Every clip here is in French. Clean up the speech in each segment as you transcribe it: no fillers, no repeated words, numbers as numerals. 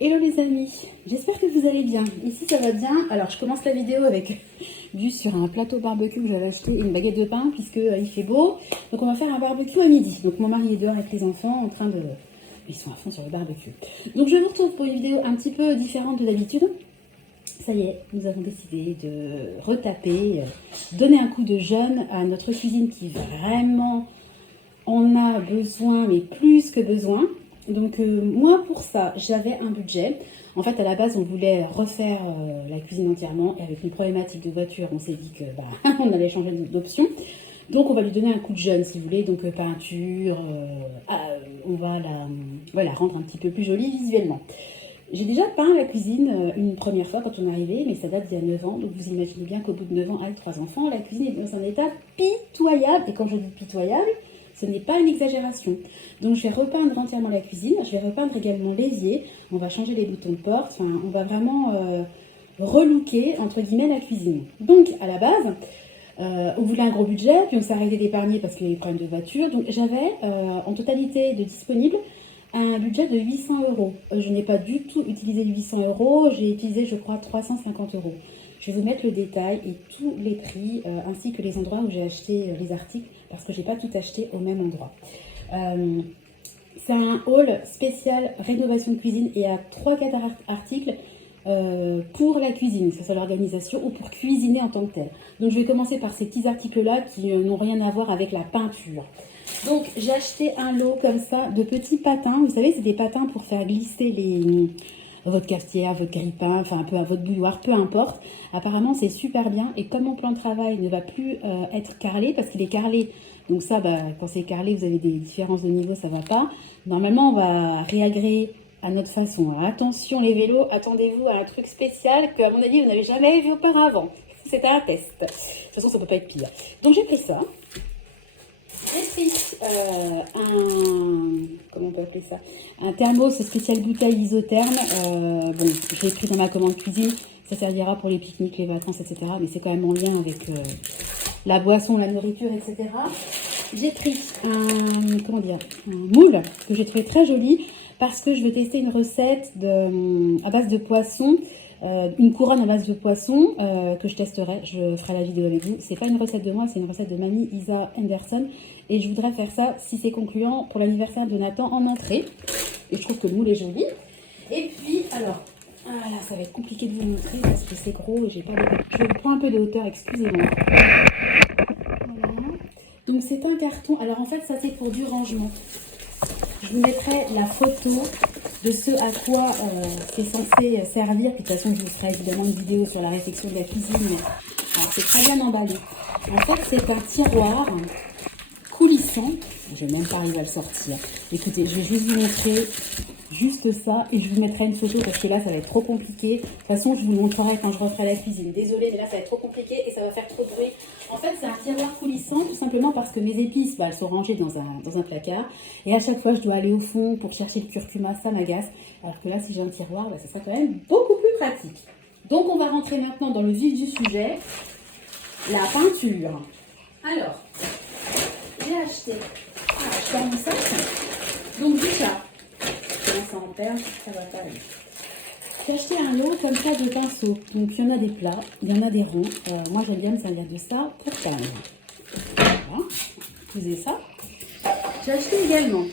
Hello les amis, j'espère que vous allez bien. Ici ça va bien. Alors je commence la vidéo avec vue sur un plateau barbecue que j'avais acheté et une baguette de pain puisque il fait beau. Donc on va faire un barbecue à midi. Donc mon mari est dehors avec les enfants en train de... Ils sont à fond sur le barbecue. Donc je vous retrouve pour une vidéo un petit peu différente de d'habitude. Ça y est, nous avons décidé de retaper, donner un coup de jeune à notre cuisine qui vraiment en a besoin, mais plus que besoin. Donc moi pour ça, j'avais un budget. En fait, à la base, on voulait refaire la cuisine entièrement. Et avec une problématique de voiture, on s'est dit que on allait changer d'option. Donc on va lui donner un coup de jeune, si vous voulez. Donc peinture, on va la rendre un petit peu plus jolie visuellement. J'ai déjà peint la cuisine une première fois quand on est arrivé, mais ça date d'il y a 9 ans. Donc vous imaginez bien qu'au bout de 9 ans, avec 3 enfants, la cuisine est dans un état pitoyable. Et quand je dis pitoyable, ce n'est pas une exagération. Donc je vais repeindre entièrement la cuisine, je vais repeindre également l'évier, on va changer les boutons de porte, enfin on va vraiment relooker entre guillemets la cuisine. Donc à la base, on voulait un gros budget, puis on s'est arrêté d'épargner parce qu'il y a eu des problèmes de voiture. Donc j'avais en totalité de disponible un budget de 800 euros. Je n'ai pas du tout utilisé les 800 euros, j'ai utilisé je crois 350 euros. Je vais vous mettre le détail et tous les prix, ainsi que les endroits où j'ai acheté les articles, parce que je n'ai pas tout acheté au même endroit. C'est un haul spécial rénovation de cuisine et il y a 3-4 articles pour la cuisine, que ce soit l'organisation ou pour cuisiner en tant que tel. Donc je vais commencer par ces petits articles-là qui n'ont rien à voir avec la peinture. Donc j'ai acheté un lot comme ça de petits patins. Vous savez, c'est des patins pour faire glisser votre cafetière, votre grille-pain, enfin un peu à votre bouilloire, peu importe. Apparemment c'est super bien et comme mon plan de travail ne va plus être carrelé, parce qu'il est carrelé, donc ça quand c'est carrelé vous avez des différences de niveau, ça va pas. Normalement on va réagréer à notre façon. Alors, attention les vélos, attendez-vous à un truc spécial que à mon avis vous n'avez jamais vu auparavant. C'était un test. De toute façon ça peut pas être pire. Donc j'ai pris ça. J'ai pris comment on peut appeler ça, un thermos spécial bouteille isotherme. Bon, je l'ai pris dans ma commande cuisine. Ça servira pour les pique-niques, les vacances, etc. Mais c'est quand même en lien avec la boisson, la nourriture, etc. J'ai pris un moule que j'ai trouvé très joli parce que je veux tester une recette à base de poisson. Une couronne à base de poisson que je testerai, je ferai la vidéo avec vous. C'est pas une recette de moi, c'est une recette de mamie Isa Henderson et je voudrais faire ça si c'est concluant pour l'anniversaire de Nathan en entrée. Et je trouve que le moule est joli. Et puis alors, là ça va être compliqué de vous montrer parce que c'est gros et j'ai pas de... Je prends un peu de hauteur, excusez-moi. Voilà. Donc c'est un carton. Alors en fait ça c'est pour du rangement. Je vous mettrai la photo de ce à quoi c'est censé servir. Puis de toute façon, je vous ferai évidemment une vidéo sur la réfection de la cuisine. Alors, c'est très bien emballé. En fait, c'est un tiroir coulissant. Je vais même pas arriver à le sortir. Écoutez, je vais juste vous montrer juste ça et je vous mettrai une photo parce que là, ça va être trop compliqué. De toute façon, je vous le montrerai quand je referai la cuisine. Désolée, mais là, ça va être trop compliqué et ça va faire trop de bruit. En fait, c'est un tiroir coulissant tout simplement parce que mes épices, elles sont rangées dans un placard. Et à chaque fois, je dois aller au fond pour chercher le curcuma, ça m'agace. Alors que là, si j'ai un tiroir, ça sera quand même beaucoup plus pratique. Donc, on va rentrer maintenant dans le vif du sujet, la peinture. Alors, j'ai acheté dans mon sac, donc déjà, ça en perd, ça va pas aller. J'ai acheté un lot comme ça de pinceaux. Donc il y en a des plats, il y en a des ronds. Moi j'aime bien me servir de ça pour peindre. Voilà, posez ça. J'ai acheté également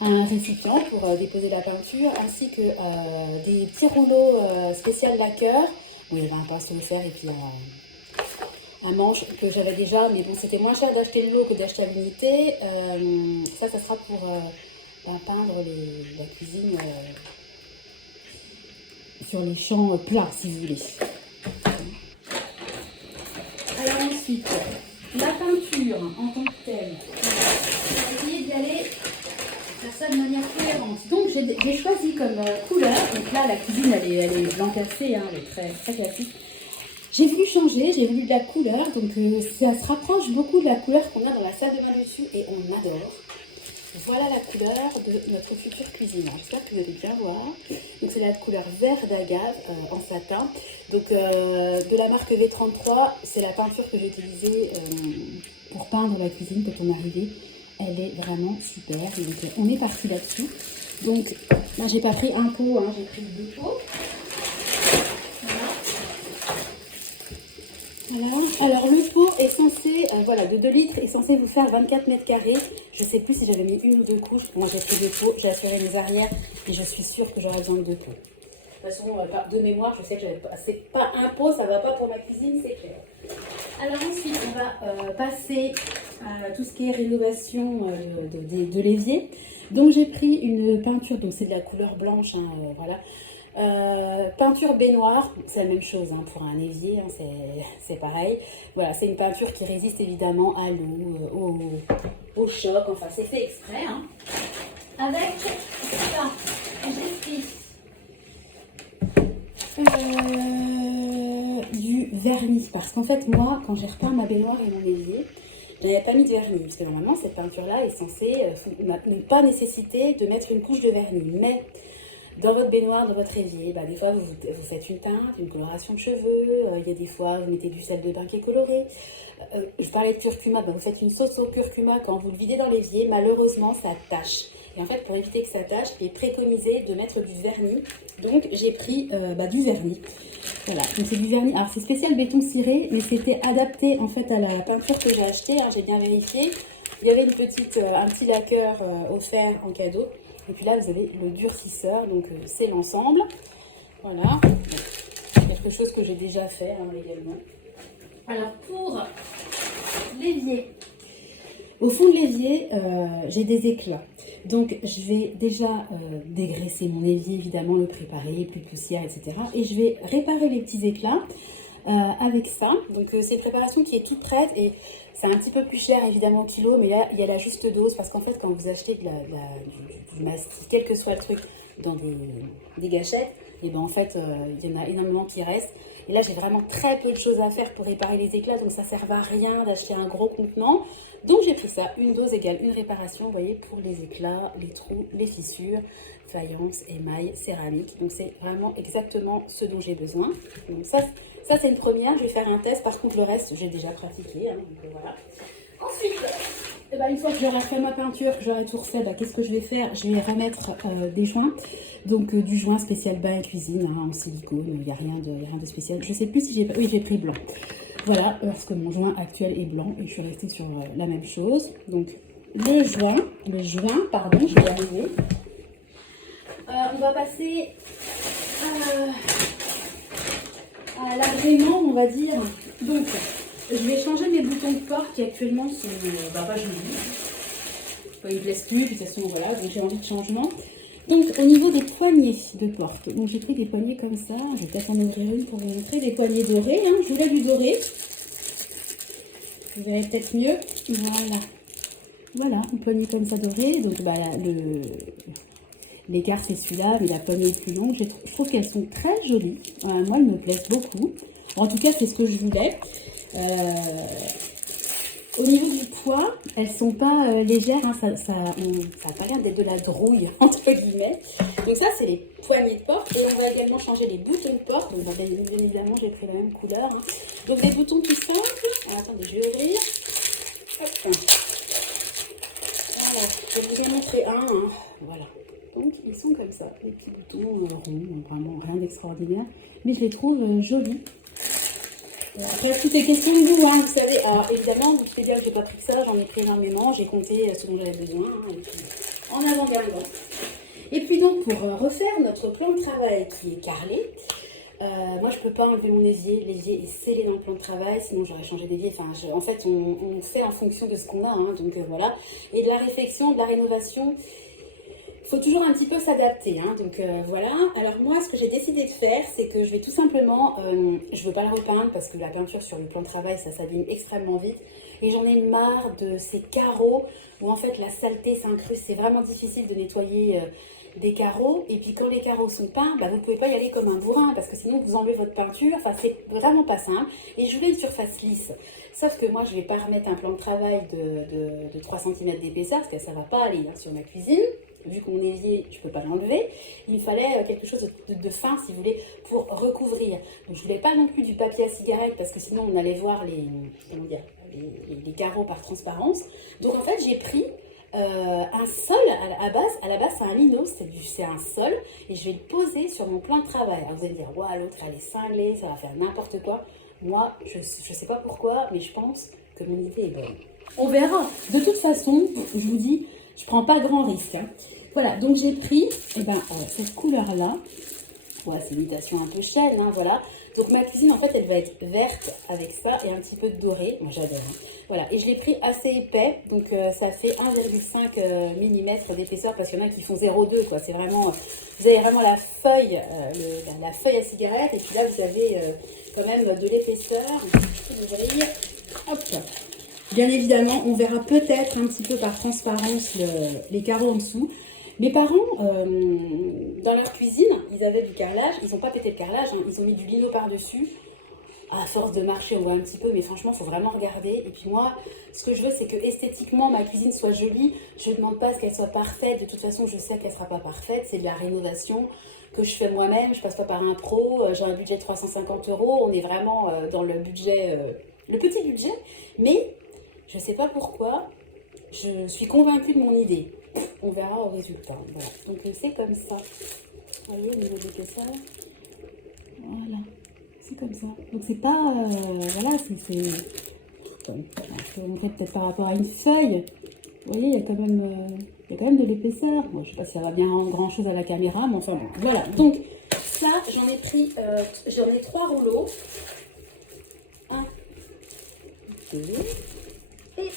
un récipient pour déposer la peinture, ainsi que des petits rouleaux spécial lacqueur. Bon, il y avait un pinceau fer et puis un manche que j'avais déjà, mais bon c'était moins cher d'acheter le lot que d'acheter à l'unité. Ça sera pour peindre la cuisine sur les champs plats, si vous voulez. Alors ensuite, la peinture en tant que telle, je vais essayer d'y aller faire ça de manière cohérente. Donc j'ai choisi comme couleur, donc là la cuisine elle est blanc café, hein, elle est très, très classique. J'ai voulu changer, j'ai voulu de la couleur, donc ça se rapproche beaucoup de la couleur qu'on a dans la salle de bain dessus et on adore. Voilà la couleur de notre future cuisine. J'espère que vous allez bien voir. Donc c'est la couleur vert d'agave en satin. Donc de la marque V33, c'est la peinture que j'ai utilisée pour peindre la cuisine quand on est arrivé. Elle est vraiment super. Donc on est parti là-dessus. Donc, là, j'ai pas pris un pot, hein, j'ai pris 2 pots. Voilà. Alors, le pot est censé, voilà, de 2 litres, est censé vous faire 24 mètres carrés. Je sais plus si j'avais mis 1 ou 2 couches. Moi, j'ai pris 2 pots, j'ai assuré mes arrières et je suis sûre que j'aurai besoin de 2 pots. De toute façon, de mémoire, je sais que c'est pas un pot, ça va pas pour ma cuisine, c'est clair. Alors ensuite, on va passer à tout ce qui est rénovation de l'évier. Donc j'ai pris une peinture, donc c'est de la couleur blanche, hein, voilà. Peinture baignoire, c'est la même chose hein, pour un évier, hein, c'est pareil. Voilà, c'est une peinture qui résiste évidemment à l'eau, au choc, enfin c'est fait exprès. Hein. Avec ça, j'ai pris du vernis, parce qu'en fait moi quand j'ai repeint ma baignoire et mon évier, j'avais pas mis de vernis, parce que normalement cette peinture là est censée ne pas nécessiter de mettre une couche de vernis, mais dans votre baignoire, dans votre évier, bah, des fois vous faites une teinte, une coloration de cheveux, il y a des fois vous mettez du sel de bain qui est coloré. Je parlais de curcuma, bah, vous faites une sauce au curcuma, quand vous le videz dans l'évier, malheureusement ça tâche. Et en fait, pour éviter que ça tâche, il est préconisé de mettre du vernis. Donc, j'ai pris du vernis. Voilà, donc c'est du vernis. Alors, c'est spécial béton ciré, mais c'était adapté en fait à la peinture que j'ai achetée. Hein, j'ai bien vérifié. Il y avait un petit lacqueur offert en cadeau. Et puis là, vous avez le durcisseur. Donc, c'est l'ensemble. Voilà. Quelque chose que j'ai déjà fait hein, également. Alors, pour l'évier. Au fond de l'évier, j'ai des éclats. Donc, je vais déjà dégraisser mon évier, évidemment, le préparer, plus de poussière, etc. Et je vais réparer les petits éclats avec ça. Donc, c'est une préparation qui est toute prête et c'est un petit peu plus cher, évidemment, au kilo. Mais là, il y a la juste dose parce qu'en fait, quand vous achetez du mastic, quel que soit le truc, dans des gâchettes, et ben en fait, il y en a énormément qui restent. Et là, j'ai vraiment très peu de choses à faire pour réparer les éclats, donc ça ne sert à rien d'acheter un gros contenant. Donc j'ai pris ça, une dose égale une réparation, vous voyez, pour les éclats, les trous, les fissures, faïence, émail, céramique. Donc c'est vraiment exactement ce dont j'ai besoin. Donc ça c'est une première, je vais faire un test. Par contre, le reste, j'ai déjà pratiqué. Hein, donc voilà. Ensuite, eh ben, une fois que j'aurai fait ma peinture, que j'aurai tout refait, ben, qu'est-ce que je vais faire? Je vais remettre des joints. Donc du joint spécial bain et cuisine hein, en silicone, il n'y a rien de spécial. Je ne sais plus si j'ai... Oui, j'ai pris blanc. Voilà, parce que mon joint actuel est blanc et je suis restée sur la même chose. Donc le joint, pardon, je vais y arriver. On va passer à l'agrément, on va dire. Donc, je vais changer mes boutons de porte qui actuellement sont pas jolis. Ils ne plaisent plus, de toute façon, voilà, donc j'ai envie de changement. Donc, au niveau des poignées de porte, donc j'ai pris des poignées comme ça. Je vais peut-être en ouvrir une pour vous montrer. Des poignées dorées, hein. Je voulais du doré. Vous verrez peut-être mieux. Voilà. Voilà, une poignée comme ça dorée. Donc, bah, l'écart, c'est celui-là, mais la poignée est plus longue. Je trouve qu'elles sont très jolies. Moi, elles me plaisent beaucoup. En tout cas, c'est ce que je voulais. Au niveau du poids, elles ne sont pas légères, hein, ça n'a pas l'air d'être de la drouille, entre guillemets. Donc ça, c'est les poignées de porte. Et on va également changer les boutons de porte. Donc bien évidemment, j'ai pris la même couleur. Hein. Donc des boutons tout simples. Alors, attendez, je vais ouvrir. Hop. Voilà, je vais vous en montrer un. Hein. Voilà. Donc ils sont comme ça, les petits boutons ronds, donc vraiment rien d'extraordinaire. Mais je les trouve jolis. Après, tout est question de goût, hein, vous savez. Alors, évidemment, vous savez bien que je n'ai pas pris que ça, j'en ai pris énormément, j'ai compté ce dont j'avais besoin. Hein, et puis, en avant gardant. Et puis donc, pour refaire notre plan de travail qui est carrelé, moi, je ne peux pas enlever mon évier. L'évier est scellé dans le plan de travail, sinon j'aurais changé d'évier. Enfin, en fait, on fait en fonction de ce qu'on a, hein, donc voilà. Et de la réflexion, de la rénovation, il faut toujours un petit peu s'adapter, hein, donc voilà. Alors moi, ce que j'ai décidé de faire, c'est que je vais tout simplement, je ne veux pas la repeindre parce que la peinture sur le plan de travail, ça s'abîme extrêmement vite. Et j'en ai marre de ces carreaux où en fait la saleté s'incruste. C'est vraiment difficile de nettoyer des carreaux. Et puis quand les carreaux sont peints, bah, vous ne pouvez pas y aller comme un bourrin parce que sinon vous enlevez votre peinture. Enfin, c'est vraiment pas simple. Et je voulais une surface lisse. Sauf que moi, je ne vais pas remettre un plan de travail de 3 cm d'épaisseur parce que ça ne va pas aller hein, sur ma cuisine. Vu que mon évier, je ne peux pas l'enlever, il me fallait quelque chose de fin, si vous voulez, pour recouvrir. Donc, je ne voulais pas non plus du papier à cigarette, parce que sinon, on allait voir les carreaux par transparence. Donc, en fait, j'ai pris un sol à la base c'est un lino, c'est un sol, et je vais le poser sur mon plan de travail. Alors vous allez me dire, ouais, l'autre elle est cinglée, ça va faire n'importe quoi. Moi, je sais pas pourquoi, mais je pense que mon idée est bonne. On verra. De toute façon, je vous dis, je prends pas grand risque. Hein. Voilà, donc j'ai pris cette couleur-là. Ouais, c'est une imitation un peu chêne, hein, voilà. Donc ma cuisine, en fait, elle va être verte avec ça et un petit peu de doré. Moi, j'adore. Hein. Voilà, et je l'ai pris assez épais. Donc ça fait 1,5 mm d'épaisseur parce qu'il y en a qui font 0,2, quoi. C'est vraiment... vous avez vraiment la feuille, la feuille à cigarette. Et puis là, vous avez quand même de l'épaisseur. Je peux l'ouvrir. Hop. Bien évidemment, on verra peut-être un petit peu par transparence les carreaux en dessous. Mes parents, dans leur cuisine, ils avaient du carrelage. Ils n'ont pas pété le carrelage, hein, ils ont mis du lino par-dessus. À force de marcher, on voit un petit peu, mais franchement, il faut vraiment regarder. Et puis moi, ce que je veux, c'est que esthétiquement, ma cuisine soit jolie. Je ne demande pas à ce qu'elle soit parfaite. De toute façon, je sais qu'elle ne sera pas parfaite. C'est de la rénovation que je fais moi-même. Je ne passe pas par un pro. J'ai un budget de 350 €. On est vraiment dans le budget, le petit budget. Mais je ne sais pas pourquoi, je suis convaincue de mon idée. On verra au résultat. Voilà. Donc c'est comme ça. Vous voyez au niveau de l'épaisseur. Voilà. C'est comme ça. Donc c'est pas... voilà, c'est... Je peux vous montrer peut-être par rapport à une feuille. Vous voyez, il y a quand même de l'épaisseur. Bon, je sais pas si ça va bien rendre grand-chose à la caméra, mais enfin bon. Voilà. Donc ça, j'en ai 3 rouleaux. 1, 2 et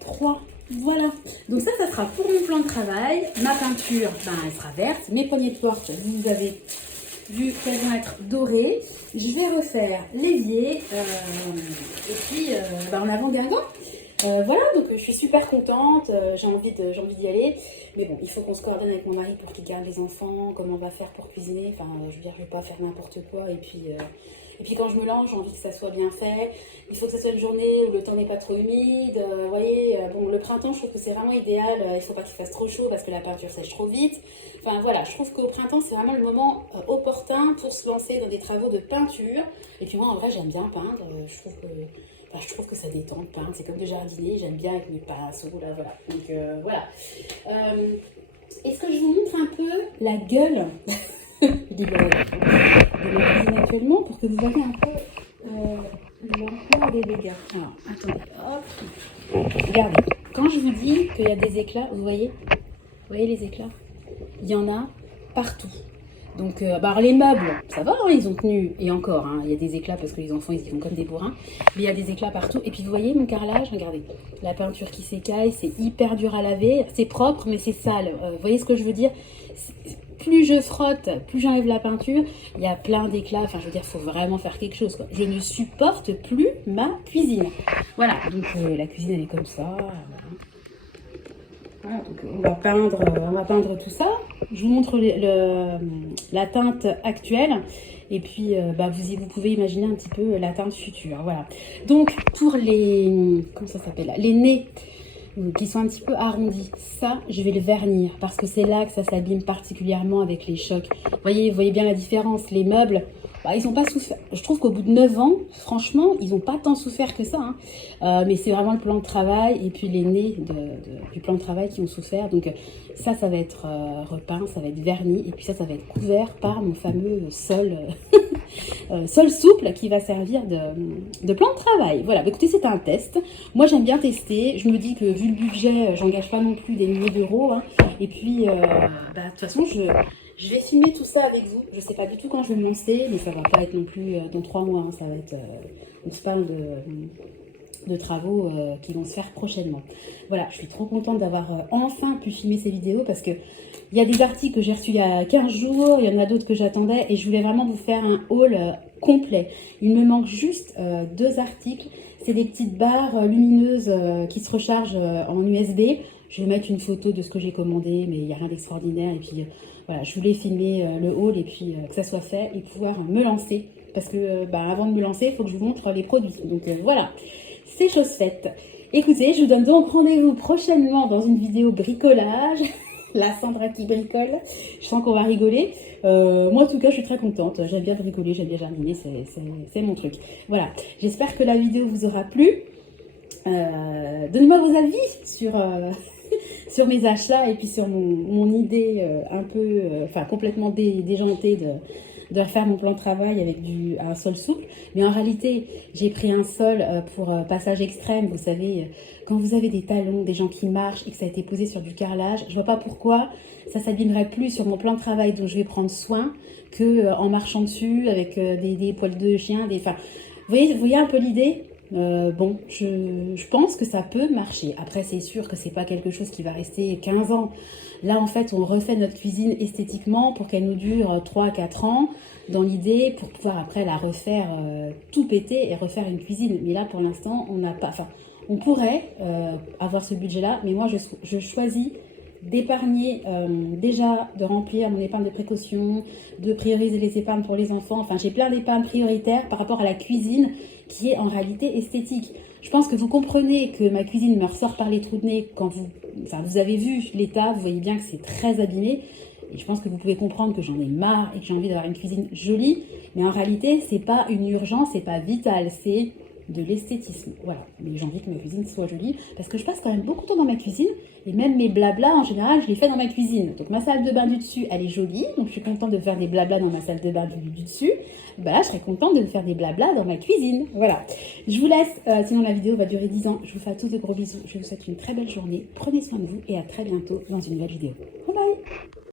3. Voilà, donc ça sera pour mon plan de travail. Ma peinture, elle sera verte. Mes poignées de porte, vous avez vu qu'elles vont être dorées. Je vais refaire l'évier et puis en avant-dernière. Voilà, donc je suis super contente, j'ai envie d'y aller. Mais bon, il faut qu'on se coordonne avec mon mari pour qu'il garde les enfants, comment on va faire pour cuisiner. Enfin, je veux dire, je vais pas faire n'importe quoi. Et puis quand je me lance, j'ai envie que ça soit bien fait. Il faut que ça soit une journée où le temps n'est pas trop humide. Vous voyez, bon, le printemps, je trouve que c'est vraiment idéal. Il ne faut pas qu'il fasse trop chaud parce que la peinture sèche trop vite. Enfin voilà, je trouve qu'au printemps, c'est vraiment le moment opportun pour se lancer dans des travaux de peinture. Et puis moi, en vrai, j'aime bien peindre. Je trouve que ça détend de peindre. C'est comme de jardiner. J'aime bien avec mes pinceaux. Là, voilà. Donc voilà. Est-ce que je vous montre un peu la gueule de ma cuisine actuellement pour que vous voyez un peu l'ampleur des dégâts. Alors, attendez, hop. Regardez, quand je vous dis qu'il y a des éclats, vous voyez les éclats? Il y en a partout. Donc, les meubles, ça va, hein, ils ont tenu. Et encore, hein, il y a des éclats parce que les enfants, ils font comme des bourrins. Mais il y a des éclats partout. Et puis, vous voyez mon carrelage, regardez. La peinture qui s'écaille, c'est hyper dur à laver. C'est propre, mais c'est sale. Vous voyez ce que je veux dire? Plus je frotte, plus j'enlève la peinture. Il y a plein d'éclats. Enfin, je veux dire, il faut vraiment faire quelque chose, quoi. Je ne supporte plus ma cuisine. Voilà, donc la cuisine, elle est comme ça. Voilà, donc on va peindre tout ça. Je vous montre la teinte actuelle. Et puis, vous pouvez imaginer un petit peu la teinte future. Voilà. Donc, pour comment ça s'appelle là, les nez qui sont un petit peu arrondis, ça, je vais le vernir parce que c'est là que ça s'abîme particulièrement avec les chocs. Vous voyez bien la différence. Les meubles, ils n'ont pas souffert. Je trouve qu'au bout de 9 ans, franchement, ils n'ont pas tant souffert que ça. Hein. Mais c'est vraiment le plan de travail et puis les nez du plan de travail qui ont souffert. Donc ça va être repeint, ça va être verni. Et puis ça va être couvert par mon fameux sol, sol souple qui va servir de plan de travail. Voilà, écoutez, c'est un test. Moi, j'aime bien tester. Je me dis que vu le budget, j'engage pas non plus des milliers d'euros. Hein. Et puis, de toute façon, je vais filmer tout ça avec vous. Je ne sais pas du tout quand je vais me lancer, mais ça ne va pas être non plus dans 3 mois. Hein. Ça va être, on se parle de travaux qui vont se faire prochainement. Voilà, je suis trop contente d'avoir enfin pu filmer ces vidéos parce que il y a des articles que j'ai reçus il y a 15 jours, il y en a d'autres que j'attendais et je voulais vraiment vous faire un haul complet. Il me manque juste 2 articles. C'est des petites barres lumineuses qui se rechargent en USB. Je vais mettre une photo de ce que j'ai commandé, mais il n'y a rien d'extraordinaire. Et puis voilà, je voulais filmer le haul et puis que ça soit fait et pouvoir me lancer. Parce que avant de me lancer, il faut que je vous montre les produits. Donc voilà, c'est chose faite. Écoutez, je vous donne donc rendez-vous prochainement dans une vidéo bricolage. La Sandra qui bricole. Je sens qu'on va rigoler. Moi, en tout cas, je suis très contente. J'aime bien bricoler, j'aime bien jardiner. C'est mon truc. Voilà. J'espère que la vidéo vous aura plu. Donnez-moi vos avis sur, sur mes achats et puis sur mon idée un peu, enfin complètement déjantée de refaire mon plan de travail avec un sol souple. Mais en réalité, j'ai pris un sol pour passage extrême. Vous savez, quand vous avez des talons, des gens qui marchent et que ça a été posé sur du carrelage, je vois pas pourquoi ça s'abîmerait plus sur mon plan de travail dont je vais prendre soin que en marchant dessus avec des poils de chien. Enfin, vous voyez un peu l'idée. Bon, je pense que ça peut marcher. Après, c'est sûr que c'est pas quelque chose qui va rester 15 ans. Là, en fait, on refait notre cuisine esthétiquement pour qu'elle nous dure 3 à 4 ans, dans l'idée, pour pouvoir après la refaire tout péter et refaire une cuisine. Mais là, pour l'instant, on n'a pas... Enfin, on pourrait avoir ce budget-là, mais moi, je choisis d'épargner déjà, de remplir mon épargne de précaution, de prioriser les épargnes pour les enfants. Enfin, j'ai plein d'épargnes prioritaires par rapport à la cuisine qui est en réalité esthétique. Je pense que vous comprenez que ma cuisine me ressort par les trous de nez quand vous avez vu l'état, vous voyez bien que c'est très abîmé. Et je pense que vous pouvez comprendre que j'en ai marre et que j'ai envie d'avoir une cuisine jolie. Mais en réalité, c'est pas une urgence, c'est pas vital, c'est de l'esthétisme. Voilà. Mais j'ai envie que ma cuisine soit jolie parce que je passe quand même beaucoup de temps dans ma cuisine et même mes blablas, en général, je les fais dans ma cuisine. Donc ma salle de bain du dessus, elle est jolie. Donc je suis contente de faire des blablas dans ma salle de bain du dessus. Ben là, je serais contente de faire des blablas dans ma cuisine. Voilà. Je vous laisse, sinon la vidéo va durer 10 ans. Je vous fais à tous de gros bisous. Je vous souhaite une très belle journée. Prenez soin de vous et à très bientôt dans une nouvelle vidéo. Bye bye.